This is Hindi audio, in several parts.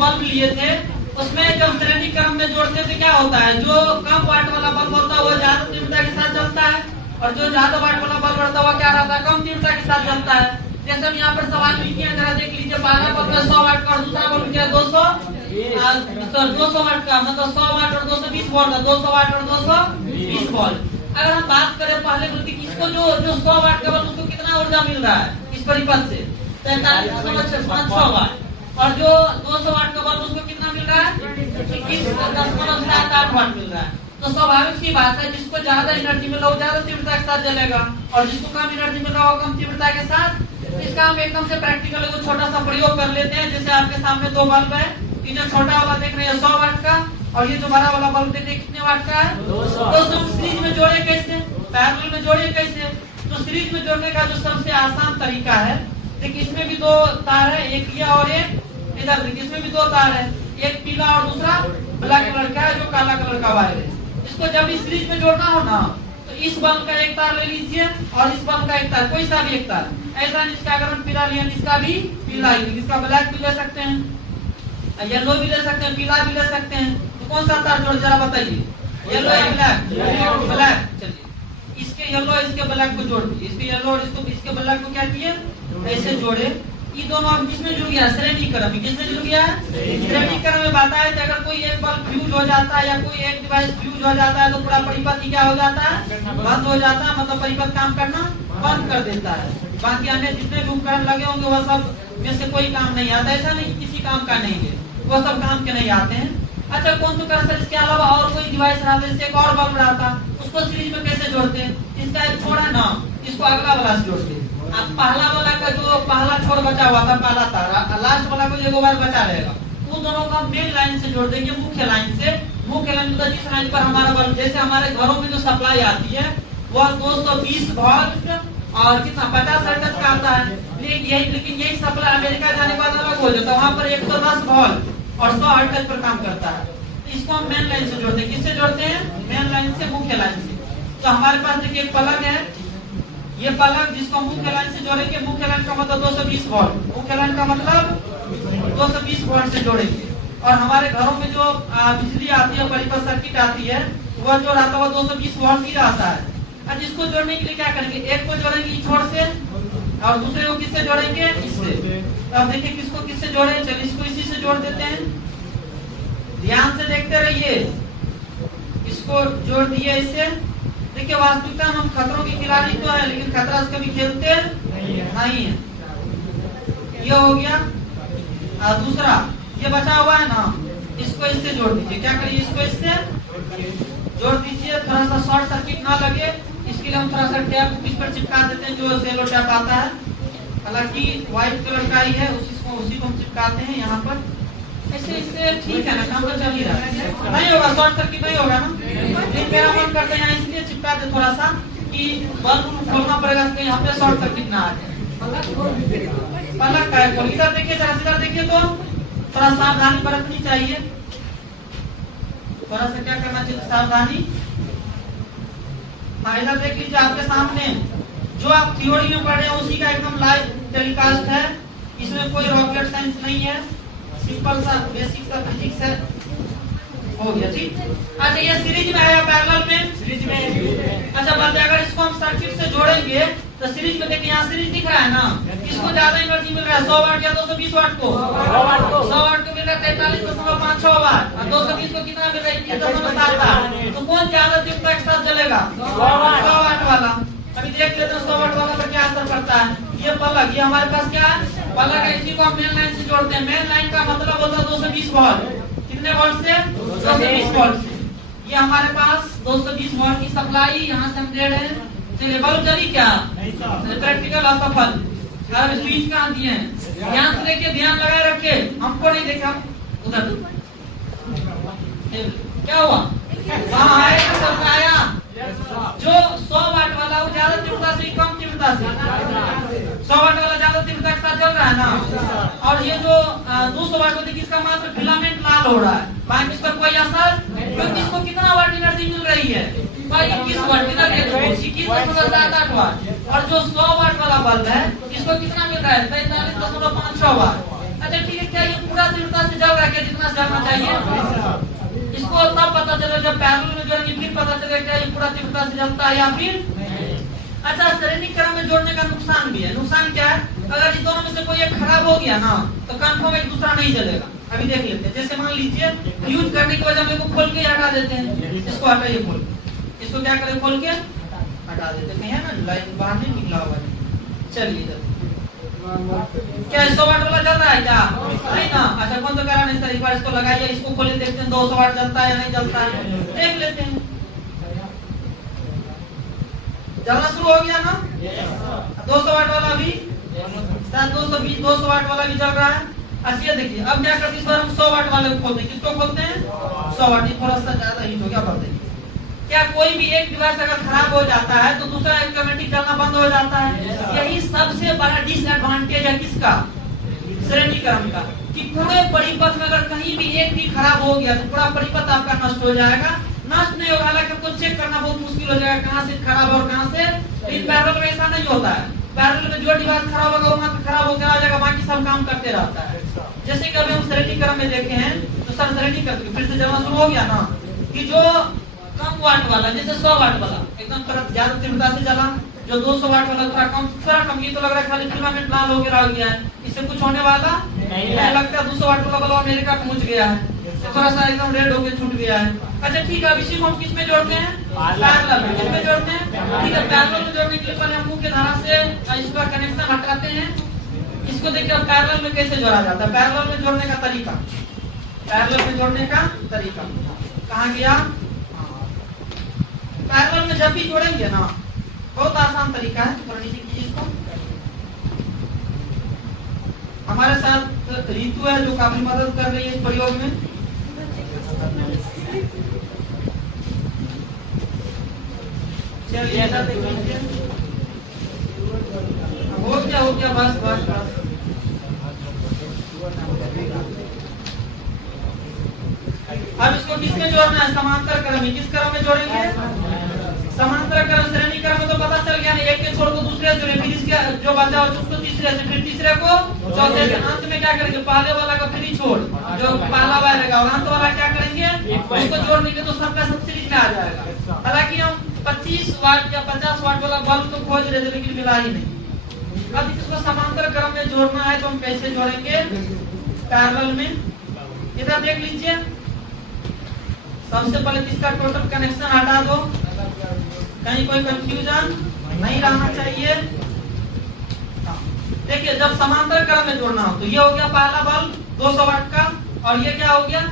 बल्ब लिए थे उसमें जब श्रेणी क्रम में जोड़ते थे क्या होता है, जो कम वाट वाला बल्ब होता है वो ज्यादा तीव्रता के साथ जलता है और जो ज्यादा वाट वाला बल्ब रहता है वो क्या रहता है, कम तीव्रता के साथ जलता है। जैसे हम यहाँ पर सवाल भी किया, जरा देख लीजिए, पहला बल्ब है 100 वाट का और दूसरा बल्ब क्या है 200 वाट का, मतलब 100 वाट और 220 वोल्ट, 200 वाट और 220 वोल्ट। अगर हम बात करें पहले बोलते कि इसको जो 100 वाट का बल्ब उसको कितना ऊर्जा मिल रहा है इस परिपथ से 43.56 वाट, और जो 200 वाट का बल्ब उसको कितना मिल रहा है 21.78 वाट मिल रहा है। तो स्वाभाविक सी बात है, जिसको ज्यादा एनर्जी मिला वो ज्यादा तीव्रता के साथ जलेगा और जिसको कम एनर्जी मिल रहा हो कम तीव्रता के साथ। इसका हम एकदम से प्रैक्टिकल को छोटा सा प्रयोग कर लेते हैं। जैसे आपके सामने दो बल्ब है, ये जो छोटा वाला देख रहे हैं 100 वाट का और ये जो बड़ा वाला बल्ब देख रहे हैं कितने वाट का है 200। सीरीज में जोड़े कैसे, पैरेलल में जोड़े कैसे? तो सीरीज में जोड़ने का जो सबसे आसान तरीका है, देखिए इसमें भी दो तार है, एक लिया और एक इधर, देखिए इसमें भी दो तार है, एक पीला और दूसरा ब्लैक कलर का है जो काला कलर का वायर है। इसको जब इस सीरीज में जोड़ना हो ना तो इस बल्ब का एक तार ले लीजिए और इस बल्ब का एक तार, कोई सा भी एक तार, ऐसा नहीं इसका अगर हम पीला लिया इसका भी पीला ही, इसका ब्लैक भी ले सकते हैं, येलो भी ले सकते हैं, पीला भी ले सकते हैं। तो कौन सा तार जोड़ जरा बताइए, येलो या ब्लैक? ब्लैक। चलिए इसके येलो इसके ब्लैक को जोड़ दिए, इसके येलो और इसके ब्लैक को क्या किए ऐसे जोड़े, ये दोनों अब किसमें जुड़ गया श्रेणी क्रम में, किसमें जुड़ गया श्रेणी क्रम में। बात है कि अगर कोई एक बल्ब फ्यूज हो जाता है या कोई एक डिवाइस फ्यूज हो जाता है तो पूरा परिपथ क्या हो जाता है, बंद हो जाता है, मतलब परिपथ काम करना बंद कर देता है। बाकी अन्य जितने भी उपकरण लगे होंगे वह सब में से कोई काम नहीं आता, ऐसा नहीं किसी काम का नहीं है, वो सब काम के नहीं आते हैं। अच्छा कौन तो कर सकते, इसके अलावा और कोई डिवाइस रहता है, एक और बल्ब रहता उसको सीरीज में कैसे जोड़ते हैं, इसका एक छोड़ा ना इसको अगला वाला से जोड़ते हैं। अब पहला वाला का जो पहला छोर बचा हुआ था पहला तार, लास्ट वाला को एक बार बचा रहेगा, उन दोनों को मेन लाइन से जोड़ देंगे, मुख्य लाइन से। मुख्य लाइन मतलब जिस लाइन पर हमारा बल्ब, जैसे हमारे घरों में जो सप्लाई आती है वह 220 वोल्ट और कितना 50 हर्ट्ज का आता है, लेकिन यही सप्लाई अमेरिका जाने के बाद अलग हो जाता है, वहाँ पर 110 वोल्ट और 100 हर्ट्ज पर काम करता है। तो इसको हम मेन लाइन से जोड़ते हैं, किससे जोड़ते हैं, मेन लाइन से, मुख्य लाइन से। तो हमारे पास देखिए एक प्लग है, ये प्लग जिसको मुख्य लाइन से जोड़ेंगे, मुख्य लाइन का मतलब 220 वोल्ट, मुख्य लाइन का मतलब 220 वोल्ट से जोड़ेंगे। और हमारे घरों में जो बिजली आती है, परिपथ सर्किट आती है, वह जो रहता है वो 220 वोल्ट ही रहता है। अब इसको जोड़ने के लिए क्या करेंगे, एक को जोड़ेंगे इस छोर से और दूसरे को किससे जोड़ेंगे, इससे। अब देखिए किसको किससे जोड़े, चलिए इसको इसी से जोड़ देते हैं, ध्यान से देखते रहिए। इसको जोड़ दिए इससे। देखिए वास्तविकता हम खतरों के खिलाड़ी तो है लेकिन खतरा से कभी खेलते नहीं है। ये हो गया। दूसरा ये बचा हुआ है ना, इसको इससे जोड़ दीजिए। क्या करिए, इसको इससे जोड़ दीजिए, थोड़ा सा शॉर्ट सर्किट ना लगे इसके लिए हम थोड़ा सा टैप इस पर चिपका देते हैं, जो सेलो टैप आता है, हालांकि व्हाइट कलर का ही है, उसी को हम चिपकाते हैं यहाँ पर। ऐसे इससे ठीक है ना, काम तो चल ही रहा है, नहीं होगा शॉर्ट सर्किट नहीं होगा ना। लेकिन मेरा मन करते हैं इसलिए चिपका दे थोड़ा सा कि बल्ब खोलना पड़ेगा कि यहाँ पे शॉर्ट सर्किट ना आ जाए। पलक का है, इधर देखिए, जरा इधर देखिए, तो थोड़ा सावधानी बरतनी चाहिए, थोड़ा सा क्या करना चाहिए, सावधानी। हाँ इधर देख लीजिए, आपके सामने जो आप थ्योरी में पढ़ रहे हैं उसी का एकदम लाइव टेलीकास्ट है, इसमें कोई रॉकेट साइंस नहीं है, सिंपल सा बेसिक सा फिजिक्स है, हो गया ठीक। अच्छा ये सीरीज में है या पैरेलल में, सीरीज में। अच्छा बात है, अगर इसको हम सर्किट से जोड़ेंगे तो सीरीज में देखिए यहाँ सीरीज दिख रहा है ना, किसको ज्यादा एनर्जी मिल रहा है, 100 वाट या 220 वाट को, 100 वाट को मिल रहा है 43.56 वाट और 220 को कितना मिल रहा है 21.78। तो कौन ज्यादा तीव्रता के साथ चलेगा, 100 वाट वाला। अभी देख लेते हैं 100 वाट वाला पर क्या असर पड़ता है। ये प्लग, ये हमारे पास क्या है, प्लग है, इसी को हम मेन लाइन से जोड़ते हैं। मेन लाइन का मतलब होता है 220 वोल्ट, कितने वोल्ट से, 220 वोल्ट से। ये हमारे पास 220 वोल्ट की सप्लाई यहाँ से हम दे रहे हैं। चलिए बल्ब जली क्या, प्रैक्टिकल असफल, स्विच कहाँ दिए हैं, ध्यान से देखिए, ध्यान लगाए रखे, हमको नहीं देखा उधर क्या हुआ, वहाँ आया जो 100 वाट वाला वो ज्यादा तीव्रता से कम तीव्रता से, 100 वाट वाला ज्यादा तीव्रता के साथ चल रहा है ना, और ये जो 200 वाट वाला इसका मात्र फिलामेंट लाल हो रहा है, बाकी इस पर कोई असर, क्योंकि इसको कितना वाट एनर्जी मिल रही है, 21 वाट, 21.78 वाट। और जो 100 वाट वाला बल्ब है इसको कितना मिल रहा है, 43.56 वाट। अच्छा ठीक है, क्या ये पूरा तीव्रता से जल रहा है, चलना चाहिए। इसको तब पता चले जब पैरेलल में जोड़ेंगे, फिर पता चलेगा ये पूरा तीव्रता से चलता है या फिर। अच्छा, श्रेणी क्रम में जोड़ने का नुकसान भी है। नुकसान क्या है? अगर इन दोनों में से कोई एक खराब हो गया ना तो कंफर्म एक दूसरा नहीं चलेगा। अभी देख लेते हैं। जैसे मान लीजिए यूज करने की वजह में खोल के हटा देते हैं, इसको हटाइए खोल के, इसको क्या करें खोल के हटा देते हैं। है ना, लाइन बाहर नहीं निकला हुआ है। चलिए इधर क्या 100 वाट वाला चल रहा है क्या? नहीं ना। अच्छा, कौन तो कह रहा नहीं सर, एक बार इसको लगाइए, इसको खोले देखते हैं 200 वाट चलता है या नहीं चलता है, देख लेते हैं। चलना शुरू हो गया ना? 200 वाट वाला भी शायद 220 200 वाट वाला भी चल रहा है। अच्छा ये देखिए, अब क्या करते हैं, इस बार हम 100 वाट वाले को खोलते हैं। किसको खोलते हैं? 100 वाट। थोड़ा सा ज्यादा हीट हो गया, बताइए क्या कोई भी एक डिवाइस अगर खराब हो जाता है तो दूसरा ऑटोमेटिक चलना बंद हो जाता है? यही सबसे बड़ा डिसएडवांटेज है किसका? श्रेणी क्रम का। कि पूरे परिपथ में अगर कहीं भी एक भी खराब हो गया तो पूरा परिपथ आपका नष्ट हो जाएगा। नष्ट नहीं होगा, हालांकि आपको चेक करना बहुत मुश्किल हो जाएगा कहां से खराब और कहां से। इन पैरेलल में ऐसा नहीं होता है। पैरेलल में जो डिवाइस खराब होगा वहां खराब होकर आ जाएगा, बाकी सब काम करते रहता है। जैसे कि अभी हम श्रेणी क्रम में देखे हैं तो सर श्रेणी क्रम फिर से चलना शुरू हो गया ना, कि जो कम वाट वाला जैसे 100 वाट वाला एकदम तुरंत ज्यादा तीव्रता से चला, जो 200 वाट वाला थोड़ा कम, ये तो लग रहा है खाली फिलामेंट लाल होकर आ गया है, इससे कुछ होने वाला नहीं लगता है। 200 वाट वाला अमेरिका पहुंच गया है, थोड़ा सा एकदम रेड होकर छूट गया है। अच्छा ठीक है, अब इसी को हम किस में जोड़ते हैं? पैरेलल में। किस में जोड़ते हैं? ठीक है, पैरेलल में जोड़ने के लिए पहले हम मुख्य धारा से इसका कनेक्शन हटाते हैं। इसको देखिए अब पैरेलल में कैसे जोड़ा जाता है। पैरेलल में जोड़ने का तरीका, पैरेलल में जोड़ने का तरीका कहाँ गया? पैरेलल में जब भी जोड़ेंगे ना, बहुत आसान तरीका है, थोड़ा नीचे कीजिए इसको। हमारे साथ रीतू है जो काफी मदद कर रही है इस प्रयोग में। चलिए ऐसा देख लीजिए, हो गया बस बस बस। अब इसको किसमें जोड़ना है? समांतर क्रम में। किस क्रम में जोड़ेंगे? समांतर क्रम। श्रेणी क्रम में तो पता चल गया ना, एक के छोड़ को दूसरे जोड़े, फिर इसके जो बचा उसको तीसरे से, फिर तीसरे को चौथे से, अंत में क्या करेंगे? पहले वाला का फिर छोड़, जो पहला रहेगा, और अंत वाला क्या करेंगे? उसको जोड़ देंगे तो सबका सब सीरीज में आ जाएगा। हालांकि हम 25 वाट या 50 वाट वाला बल्ब तो खोज रहे थे लेकिन मिला ही नहीं। अब इसको समांतर क्रम में जोड़ना है तो हम कैसे जोड़ेंगे? पैरेलल में। इधर देख लीजिए, सबसे पहले इसका टोटल कनेक्शन हटा दो, कहीं कोई कंफ्यूजन नहीं रहना चाहिए। देखिए जब समांतर क्रम में जोड़ना हो तो ये हो गया पहला बल्ब 200 वाट का, और ये क्या हो गया?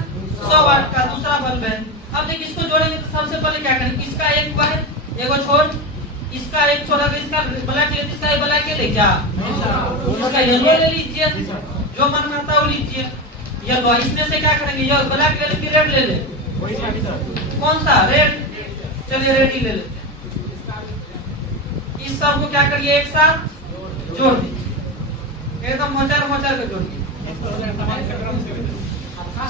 100 वाट का दूसरा बल्ब है। अब देखिए इसको जोड़ेंगे तो सबसे पहले क्या करेंगे? इसका एक वायर, एगो छोड़, इसका एक छोड़ा, इसका ब्लैक ले, इसका ब्लैक ले, क्या इसका येलो ले लीजिए, जो मन में आता है वो लीजिए। येलो, इसमें से क्या करेंगे? ये ब्लैक ले लेंगे, रेड ले ले, कौन सा? रेड। चलिए रेड ही ले लेते हैं। इस सब को क्या करिए? एक साथ जोड़ दीजिए, एकदम मोचर मोचर के जोड़िए।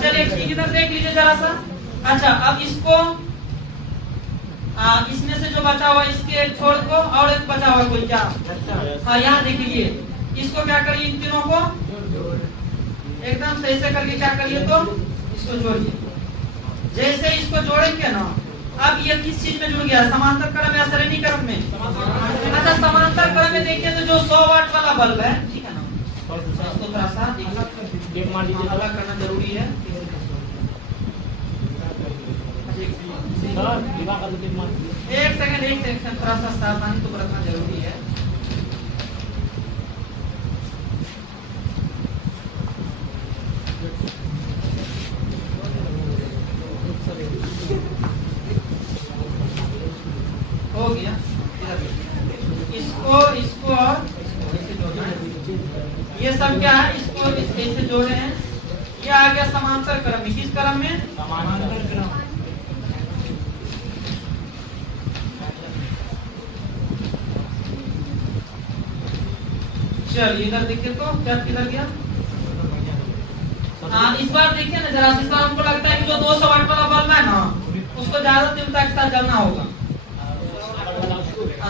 चलिए ठीक, इधर देख लीजिए जरा सा। अच्छा अब इसको इसमें से जो बचा हुआ इसके एक छोड़ को, और एक बचा हुआ कोई क्या? हाँ यहाँ देखिए, इसको क्या करिए? इन तीनों को एकदम सही से करके क्या करिए? तो इसको जोड़िए। जैसे इसको जोड़ेंगे ना, अब ये किस चीज में जुड़ गया? समांतर क्रम या श्रेणी क्रम में? अच्छा समांतर क्रम में देखिए तो जो 100 वाट वाला बल्ब है, ठीक है ना, इसको थोड़ा सा अलग करना जरूरी है। एक सेकंड थोड़ा सा सावधानी तो रखना जरूरी है। हो गया, इसको और ये सब क्या है? इसको ऐसे जोड़े हैं, ये आ गया समांतर क्रम में। किस क्रम में? समांतर क्रम। चलिए इधर देखिए तो क्या किधर गया? हाँ इस बार देखिए ना जरा, इस बार हमको लगता है कि जो 200 वाट वाला बल्ब है ना, उसको ज्यादा तीव्रता के साथ जलना होगा।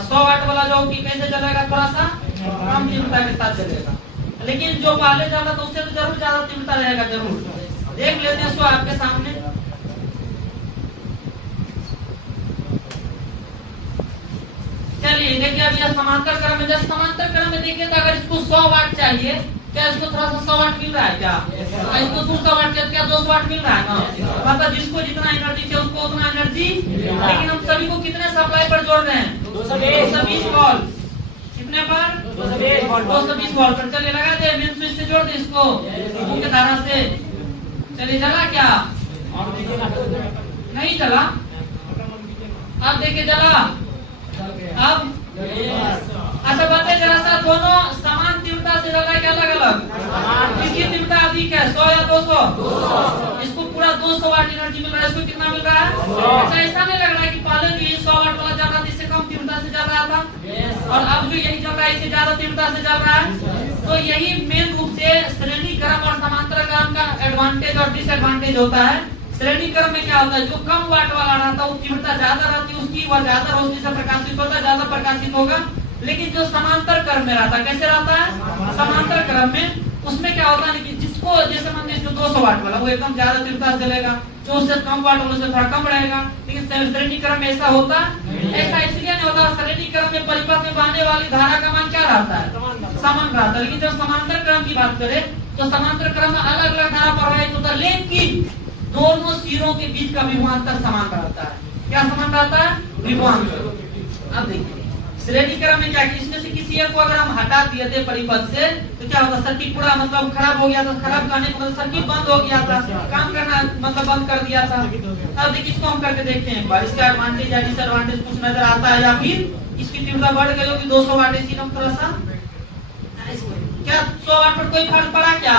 100 वाट वाला जो कि कैसे चलेगा? थोड़ा सा कम तीव्रता के साथ चलेगा, लेकिन जो पहले चल रहा था उससे तो जरूर ज्यादा तीव्रता रहेगा जरूर। देख लेते हैं इसको आपके सामने। चलिए देखिए, अब यह समांतर क्रम में, जब समांतर क्रम में देखिए तो अगर इसको 100 वाट चाहिए, क्या इसको थोड़ा सा 100 वाट मिल रहा है क्या? इसको 200 वाट चाहिए, क्या 200 वाट मिल रहा है ना? मतलब जिसको जितना एनर्जी चाहिए उसको उतना एनर्जी, लेकिन हम सभी को कितने सप्लाई पर जोड़ रहे हैं? 220 वोल्ट। कितने पर? 220 वोल्ट पर। चलिए लगा दे, मेन स्विच से जोड़ दे इसको मुख्य धारा से। चलिए चला क्या? नहीं चला। अब देखिए चला। अब अच्छा बताइए जरा सा, दोनों समान तीव्रता से चल रहा है क्या अलग अलग? इसकी तीव्रता अधिक है 100 या 200? इसको पूरा 200 वाट एनर्जी मिल रहा है, इसको कितना मिल रहा है? अच्छा ऐसा नहीं लग रहा है कि पहले भी 100 वाट वाला चल रहा था, इससे कम तीव्रता से चल रहा था, और अब जो यही चल रहा है इससे ज्यादा तीव्रता से चल रहा है। तो यही मेन रूप से श्रेणी क्रम और समांतर क्रम का एडवांटेज और डिसएडवांटेज होता है। श्रेणी क्रम में क्या होता है, जो कम वाट वाला रहता है वो तीव्रता ज्यादा रहती है, उसकी वह ज्यादा रोशनी से प्रकाशित होता है, ज्यादा प्रकाशित होगा। लेकिन जो समांतर क्रम में रहता है, कैसे रहता है? समांतर क्रम में उसमें क्या होता है कि जिसको जैसे मान लीजिए 200 वाट वाला वो एकदम ज्यादा तीव्रता से चलेगा, जो उससे कम वाट वाले से थोड़ा कम रहेगा। लेकिन श्रेणी क्रम में ऐसा होता, ऐसा इसलिए नहीं होता। श्रेणी क्रम में परिपथ में बहने वाली धारा का मान क्या रहता है? समान रहता है। लेकिन जब समांतर क्रम की बात करें तो समांतर क्रम में अलग अलग धारा प्रवाहित होता है, लेकिन दोनों सिरों के बीच का विभवांतर समान रहता है। क्या समान रहता है? विभवांतर। अब देखिए श्रेणी क्रम में क्या, इसमें से किसी एक को अगर हम हटा दिए थे परिपथ से तो क्या होता? सर्किट पूरा मतलब खराब हो गया था। खराब करने का मतलब सर्किट बंद हो गया था, काम करना मतलब बंद कर दिया था। अब देखिए इसको हम करके देखते हैं एक बार, इसका एडवांटेज या डिसएडवांटेज कुछ नजर आता है, या फिर इसकी तीव्रता बढ़ गई होगी 200 वाट। इसी में थोड़ा सा क्या 100 वाट पर कोई फर्क पड़ा क्या?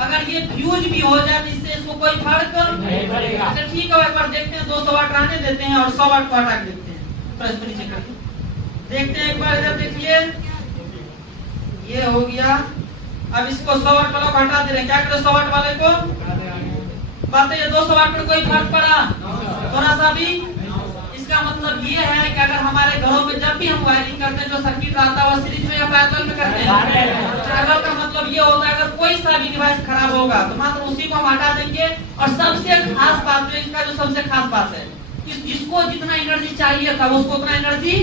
अगर ये फ्यूज भी हो जाए इससे इसको कोई फर्क नहीं पड़ेगा। अच्छा ठीक है, एक बार देखते हैं 200 वाट रहने देते हैं और 100 वाट को हटा देते हैं। तो इसको नीचे करके देखते हैं एक बार, इधर देखिए ये हो गया। अब इसको 100 वाट वाला को हटा दे रहे हैं। क्या करें 100 वाट वाले को? बताइए 200 वाट पर कोई फर्क पड़ा थोड़ा सा भी? इसका मतलब ये है कि अगर हमारे घरों में जब भी हम वायरिंग करते हैं जो सर्किट रहता है वो सीरीज में या पैरेलल में करते हैं। पैरेलल का मतलब ये होता है अगर कोई सा भी डिवाइस खराब होगा तो मात्र उसी को हम हटा देंगे। और सबसे खास बात जो इसका जो सबसे खास बात है, जिसको जितना एनर्जी चाहिए था उसको उतना एनर्जी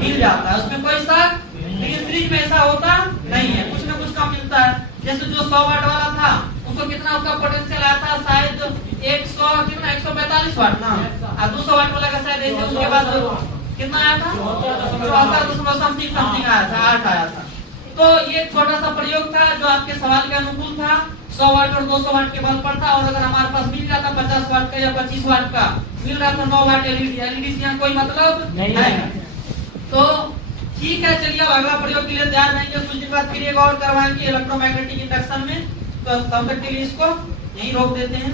मिल जाता है, उसमें कोई शक। लेकिन फ्रिज में ऐसा होता नहीं है, कुछ ना कुछ कम मिलता है। जैसे जो 100 वाट वाला था उसको कितना उसका पोटेंशियल आया था, शायद 145 वाट ना, और 200 वाट वाला का शायद ऐसे उसके बाद कितना आया था? 74 समथिंग आया था, 8 आया था। तो ये छोटा सा प्रयोग था जो आपके सवाल के अनुकूल था। 100 वाट और 200 वाट के बल पर था, और अगर हमारे पास मिल जाता 50 वाट का या 25 वाट का मिल रहा था 9 वाट एलईडी से यहाँ कोई मतलब नहीं है। तो ठीक है, चलिए अब अगला प्रयोग के लिए तैयार रहेंगे। कुछ दिन बाद फिर एक और करवाएंगे इलेक्ट्रोमैग्नेटिक इंडक्शन में। तो तब तक के लिए इसको यहीं रोक देते हैं।